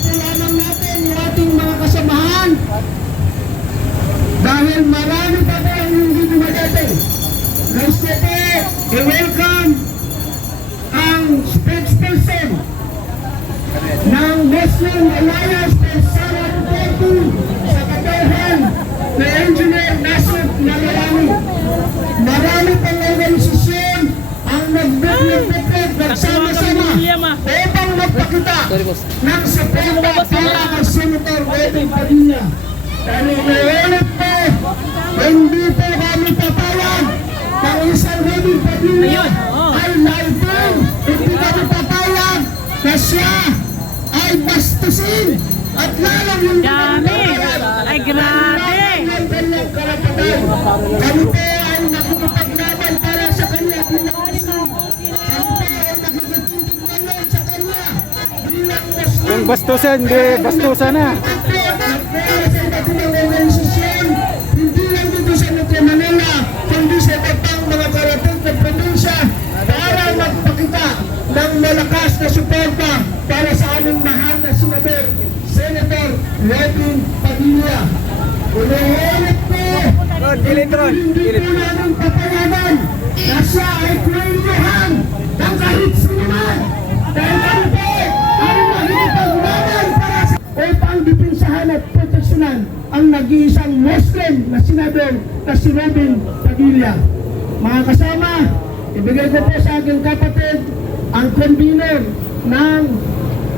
lamang natin yung ating mga kasamahan dahil marami pa po ang hindi dumadating. Gusto po i-welcome ang spokesperson ng Muslim Alliance for Sara Duterte sa katauhan na Engineer Nasib Nalalani. Marami pang organisasyon ang nagbuklit-buklit nagsama-sama upang magpakita ng suporta para kay Senator Robin Padilla. Dahil inuulit po, hindi po kami papayag ng isang Robin Padilla ay laifin. Hindi kami papayag na siya ay bastusin at lalong yung Ay, grabe! Kami po ay nakikipaglaban para sa kanya bilang isang. Kami po ay nakikipaglaban sa kanya bilang Muslim. Kung bastusan, di bastusan na. Hindi lang dito sa Metro Manila, kundi sa ibang mga karating na probinsya para magpakita ng malakas na suporta para sa aming mahal na senador, Senator Robin Padilla. Ulit po, hindi po namin papayagan na siya ay kwento ng kahit sino man. Dahil kami po ay mahipaglaban para sa upang dipinsahan at proteksyonan ang nag-iisang Muslim na senador na si Robin Padilla. Mga kasama, ibigay ko po sa aking kapatid ang convener ng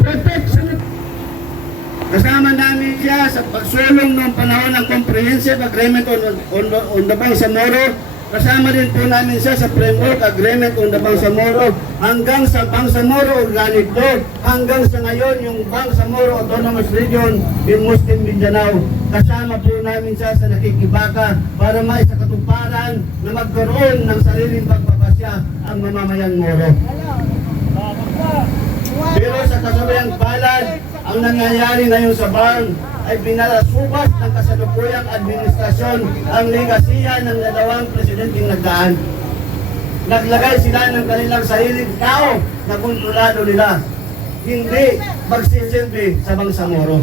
Protection. Kasama namin siya sa pagsulong noong panahon ng Comprehensive Agreement on the Bangsamoro. Kasama din po namin siya sa Framework Agreement on the Bangsamoro hanggang sa Bangsamoro Organic Law, hanggang sa ngayon yung Bangsamoro Autonomous Region in Muslim Mindanao. Kasama po namin siya sa nakikibaka para maisakatuparan na magkaroon ng sariling pagpapasya ang mamamayang Moro. Pero sa kasabayang palad, ang nangyayari ngayon sa BARM ay binalasubas ng kasalukuyang administrasyon ang legasiya ng dalawang presidenteng nagdaan. Naglagay sila ng kanilang sariling tao na kontrolado nila, hindi magsisilbi sa Bangsamoro.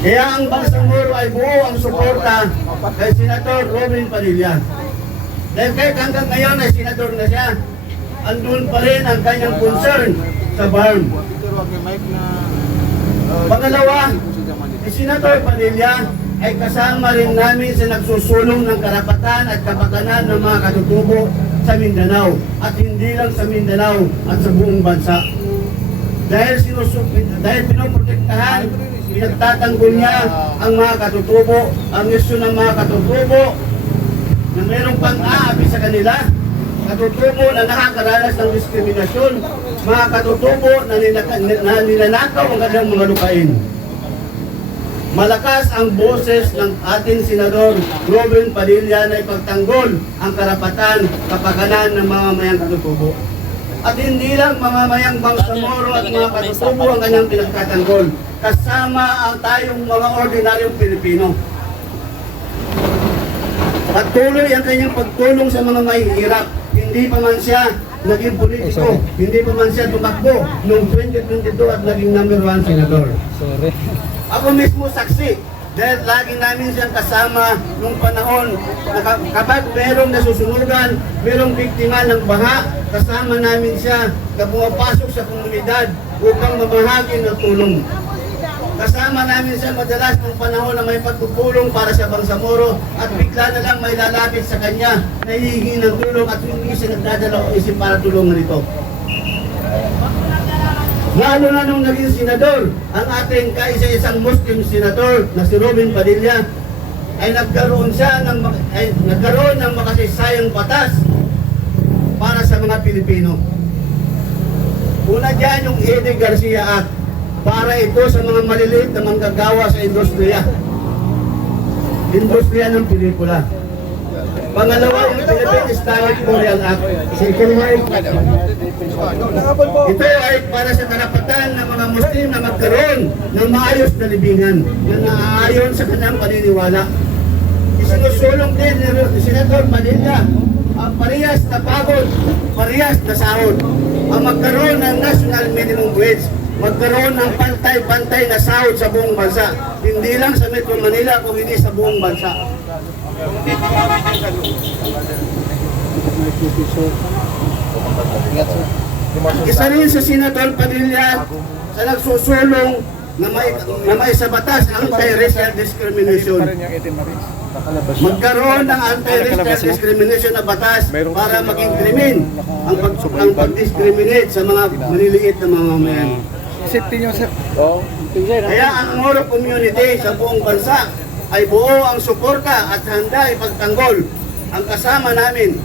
Kaya ang Bangsamoro ay buo ang suporta kay Senator Robin Padilla. Dahil kahit hanggang ngayon ay senador na siya, andun pa rin ang kanyang concern sa BARM. Pangalawa, si Senator Padilla ay kasama rin namin sa nagsusulong ng karapatan at kapakanan ng mga katutubo sa Mindanao at hindi lang sa Mindanao at sa buong bansa. Dahil pinoprotektahan, pinagtatanggol niya ang mga katutubo, ang isyu ng mga katutubo na mayroong pang-aapi sa kanila, katutubo na nakakaranas ng diskriminasyon, mga katutubo na nilalakaw ang kanilang mga lupain. Malakas ang boses ng ating Senador Robin Padilla na ipagtanggol ang karapatan, kapakanan ng mamamayang katutubo. At hindi lang mamamayang Bangsamoro at mga katutubo ang kanyang pinagtatanggol. Kasama ang tayong mga ordinaryong Pilipino. Patuloy ang kanyang pagtulong sa mga mahihirap. Hindi pa man siya naging politiko, hindi pa man siya tumakbo noong 2022 at naging number 1 senador. Ako mismo saksi, dahil lagi namin siyang kasama nung panahon na kapag merong nasusunugan, merong biktima ng baha, kasama namin siya na pumapasok sa komunidad upang mamahagi ng tulong. Kasama namin siya madalas ng panahon na may pagpupulong para sa Bangsamoro at bigla na lang may lalapit sa kanya na hihingi ng tulong at hindi siya nagdadala o isip para tulungan ito. Lalo na nung naging senador, ang ating kaisa-isang Muslim senador na si Robin Padilla ay nagkaroon ng makasaysayang batas para sa mga Pilipino. Una dyan yung Eddie Garcia Act, para ito sa mga maliliit na manggagawa sa industriya ng pelikula. Pangalawa, yung Philippine Islamic Memorial Act. Ito ay para sa karapatan ng mga Muslim na magkaroon ng maayos na libingan na naaayon sa kanyang paniniwala. Isinusulong din ni Senator Padilla ang parehas na pagod, parehas na sahod, ang magkaroon ng national minimum wage magkaroon ng pantay-pantay na sahod sa buong bansa. Hindi lang sa Metro Manila, kung hindi sa buong bansa. Isa rin sa Senator Padilla sa nagsusulong na may sa batas ang anti-racial discrimination. Magkaroon ng anti-racial discrimination na batas para maging krimen ang pag-discriminate sa mga maliliit na mga mamamayan. Safety nyo, sir. Kaya ang Moro community sa buong bansa ay buo ang suporta at handa ipagtanggol ang kasama namin,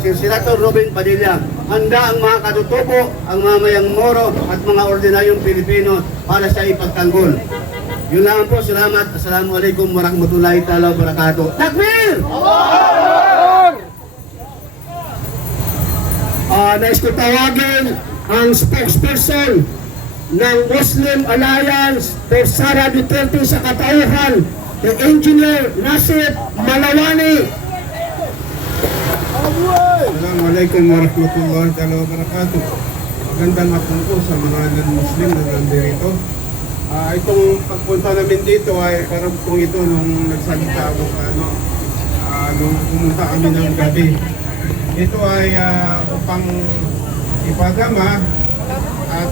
si Senator Robin Padilla. Handa ang mga katutubo, ang mamayang Moro at mga ordinaryong Pilipino para sa ipagtanggol. Yun lang po, salamat. Assalamualaikum warahmatullahi ta'ala wabarakatuh. Takbir! Nais ko tawagin ang spokesperson ng Muslim Alliance for Sara Duterte sa katauhan, the Engineer Nasib Malawani. Assalamualaikum warahmatullahi wabarakatuh. Magandang hapon po sa mga non-Muslim na nandito. Itong pagpunta namin dito ay parang kung ito nung nagsalita ako sa nung pumunta kami ng gabi. Ito ay upang ipagama at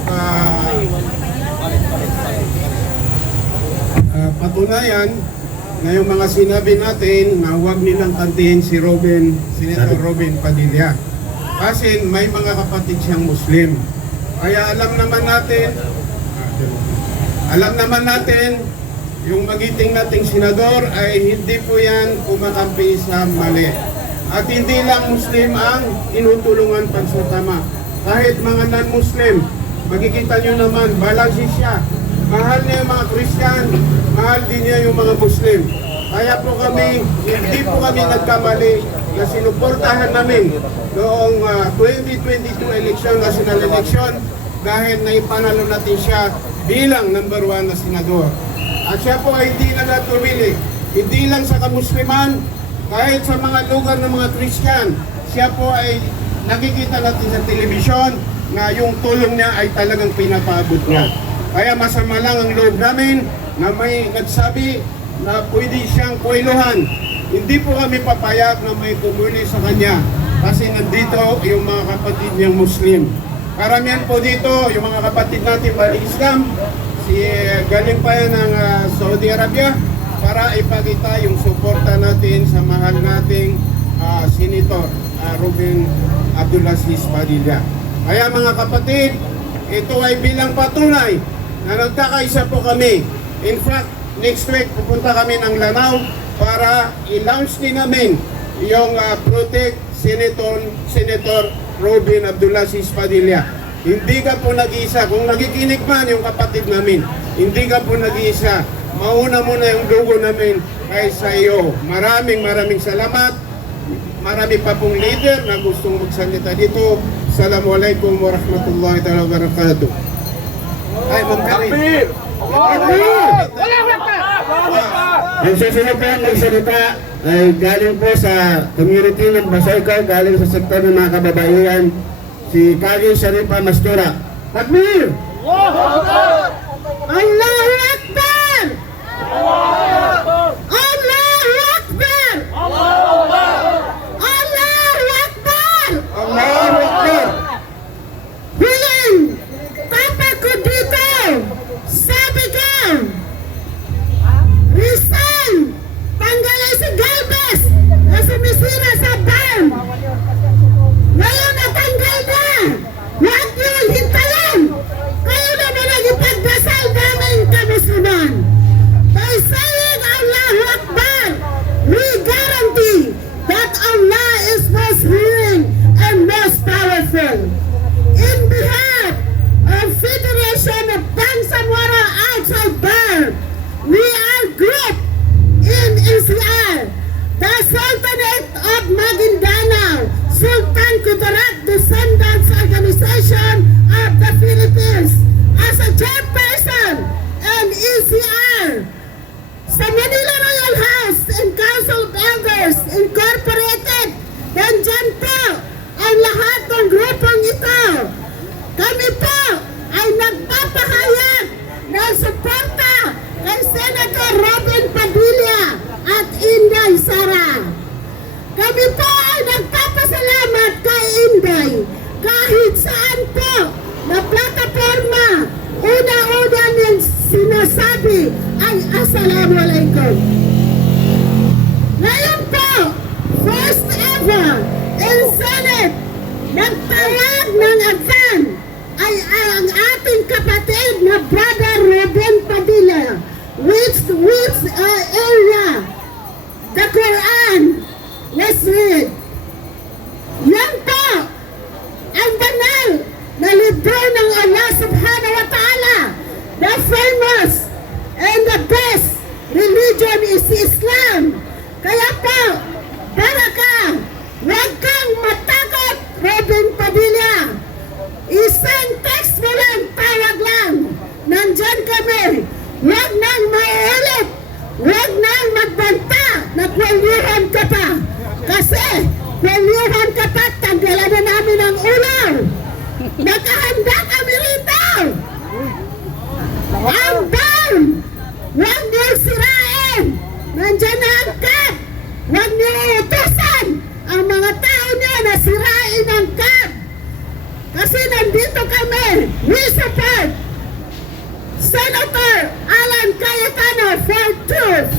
patunayan na yung mga sinabi natin na huwag nilang kantihin si Senator Robin Padilla. Kasi may mga kapatid siyang Muslim. Kaya alam naman natin yung magiting nating senador ay hindi po yan kumakampi sa mali. At hindi lang Muslim ang tinutulungan pag sa tama. Kahit mga non-Muslim, makikita nyo naman, balansi siya. Mahal niya yung mga Christian, mahal din niya yung mga Muslim. Kaya po kami, hindi po kami nagkamali na sinuportahan namin noong 2022 election, national election, dahil naipanalo natin siya bilang number 1 na senador. At siya po ay hindi na natuloy, hindi lang sa kamusliman, kahit sa mga lugar ng mga Christian, siya po ay nakikita natin sa telebisyon na yung tulong niya ay talagang pinapaabot niya. Kaya masama lang ang loob namin na may nagsabi na pwede siyang kuiluhan. Hindi po kami papayag na may kumuli sa kanya kasi nandito yung mga kapatid niyang Muslim. Karamihan po dito, yung mga kapatid natin balik Islam, galing pa yan ng Saudi Arabia para ipakita yung suporta natin sa mahal nating Senator Robin Abdulaziz Padilla. Kaya mga kapatid, ito ay bilang patunay na nagkakaisa po kami. In fact, next week pupunta kami ng Lanao para i-launch din namin yung Protect Senator Robin Abdulaziz Padilla. Hindi ka po nag-iisa. Kung nakikinig man yung kapatid namin, hindi ka po nag-iisa. Mauna muna yung dugo namin kaysa iyo. Maraming salamat. Marami pa pong leader na gustong magsalita dito. Assalamualaikum warahmatullahi wabarakatuh. Ay, Ma'am Karin. Ang susunod na magsalita ay galing po sa community ng Basayco, galing sa sektor ng mga kababaihan, si Kagi Sharifa Mastura. Takbir! Allahu Akbar! Allahu Akbar! Allahu Akbar! Allahu Akbar! Huling! Papa ko dito! Sabi ko! Rizal! Tanggalin si Galvez na sumisira sa ban! Ngayon natanggal na! Huwag niyo hintayin! Kayo na ba naging huli ay Assalamualaikum. Ngayon po, first ever in Senate, nagtawag ng advan ay ang ating kapatid na Brother Ruben Padilla, which area the Quran was read. Yan po ang banal na libro ng Allah subhanahu wa ta'ala. The famous and the best religion is Islam. Kaya po, para ka, huwag kang matakot, Ruben Padilla. Isang text mo lang, tawag lang. Nandyan kami. Huwag nang mauulit. Huwag nang magbanta na kwelyuhan ka pa. Kasi, kwelyuhan ka pa, tanggalan na namin ang ulo. Nakahanda kami rito. Ang dam, huwag niyo sirain. Nandyan na ang CAP. Huwag niyo utusan ang mga tao niyo na sirain ang CAP. Kasi nandito kami, we support Senator Alan Cayetano for truth.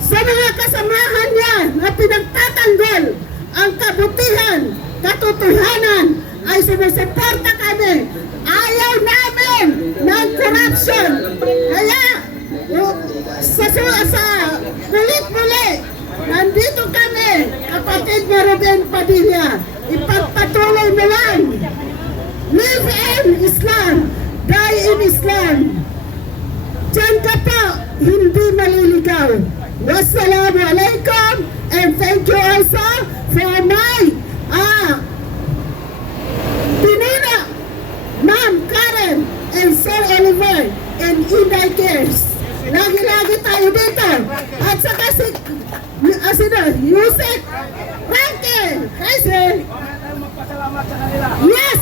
Sa mga kasamahan niya na pinagtatanggol ang kabutihan, katotohanan, ay sumusuporta kami. Ayaw namin ng corruption. Kaya, sa muli, nandito kami, kapatid na Ruben Padilla. Ipagpatuloy mo lang. Live in Islam, die in Islam. Diyan ka po, hindi maliligaw. Wassalamualaikum, and thank you also for my Pinina, Ma'am Karen, and Sir Oliver, and Inday Cares. Lagi-lagi tayo dito. At saka si Yusek Frankel. Hi, sir. Yes,